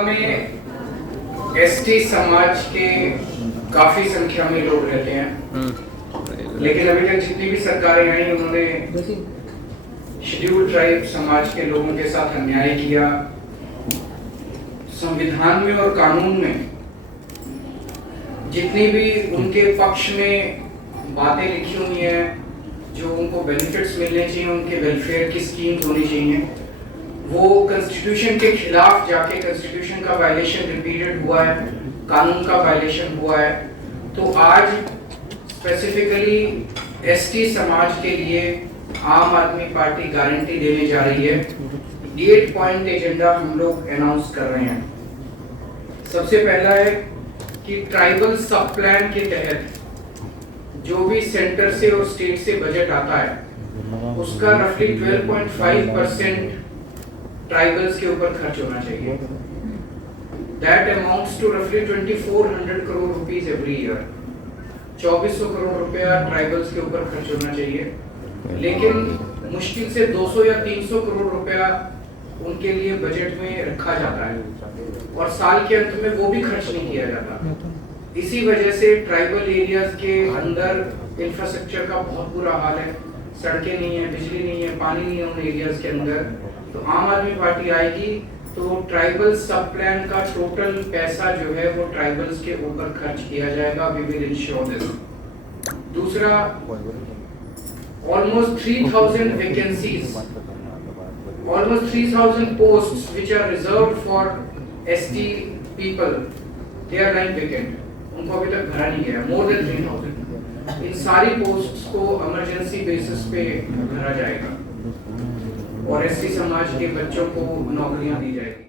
गोवा में एसटी समाज के काफी संख्या में लोग रहते हैं, लेकिन अभी तक जितनी भी सरकारें आई उन्होंने शेड्यूल्ड ट्राइब समाज के लोगों के साथ अन्याय किया। संविधान में और कानून में जितनी भी उनके पक्ष में बातें लिखी हुई हैं, जो उनको बेनिफिट्स मिलने चाहिए, उनके वेलफेयर की स्कीम्स होनी चाहिए, वो कॉन्स्टिट्यूशन के खिलाफ जाके कॉन्स्टिट्यूशन का वायलेशन रिपीटेड हुआ है, कानून का वायलेशन हुआ है। तो आज स्पेसिफिकली एसटी समाज के लिए आम आदमी पार्टी गारंटी देने जा रही है। 8 पॉइंट एजेंडा हम लोग अनाउंस कर रहे हैं। सबसे पहला है कि ट्राइबल सब प्लान के तहत जो भी सेंटर से और स्टेट से बजट आता है उसका रफली 12.5% ट्राइबल्स के ऊपर खर्च होना चाहिए। दैट अमाउंट्स टू रफली 2400 crore rupees every year. 2400 crore रुपया ट्राइबल्स के ऊपर खर्च होना चाहिए, लेकिन मुश्किल से 200 या 300 करोड़ रुपया उनके लिए बजट में रखा जाता है और साल के अंत में वो भी खर्च नहीं किया जाता। इसी वजह से ट्राइबल एरियाज के अंदर इंफ्रास्ट्रक्चर का बहुत बुरा हाल है। सड़कें नहीं है, बिजली नहीं है, पानी नहीं है उन एरियाज के अंदर। तो आम आदमी पार्टी आएगी तो ट्राइबल सब प्लान का टोटल पैसा जो है वो ट्राइबल्स के ऊपर खर्च किया जाएगा। We will ensure this. दूसरा, almost 3000 vacancies, almost 3000 posts which are reserved for ST people, they are lying vacant. उनको अभी तक भरा नहीं गया। more than 3000। इन सारी पोस्ट्स को इमरजेंसी बेसिस पे भरा जाएगा और एसटी समाज के बच्चों को नौकरियां दी जाएगी।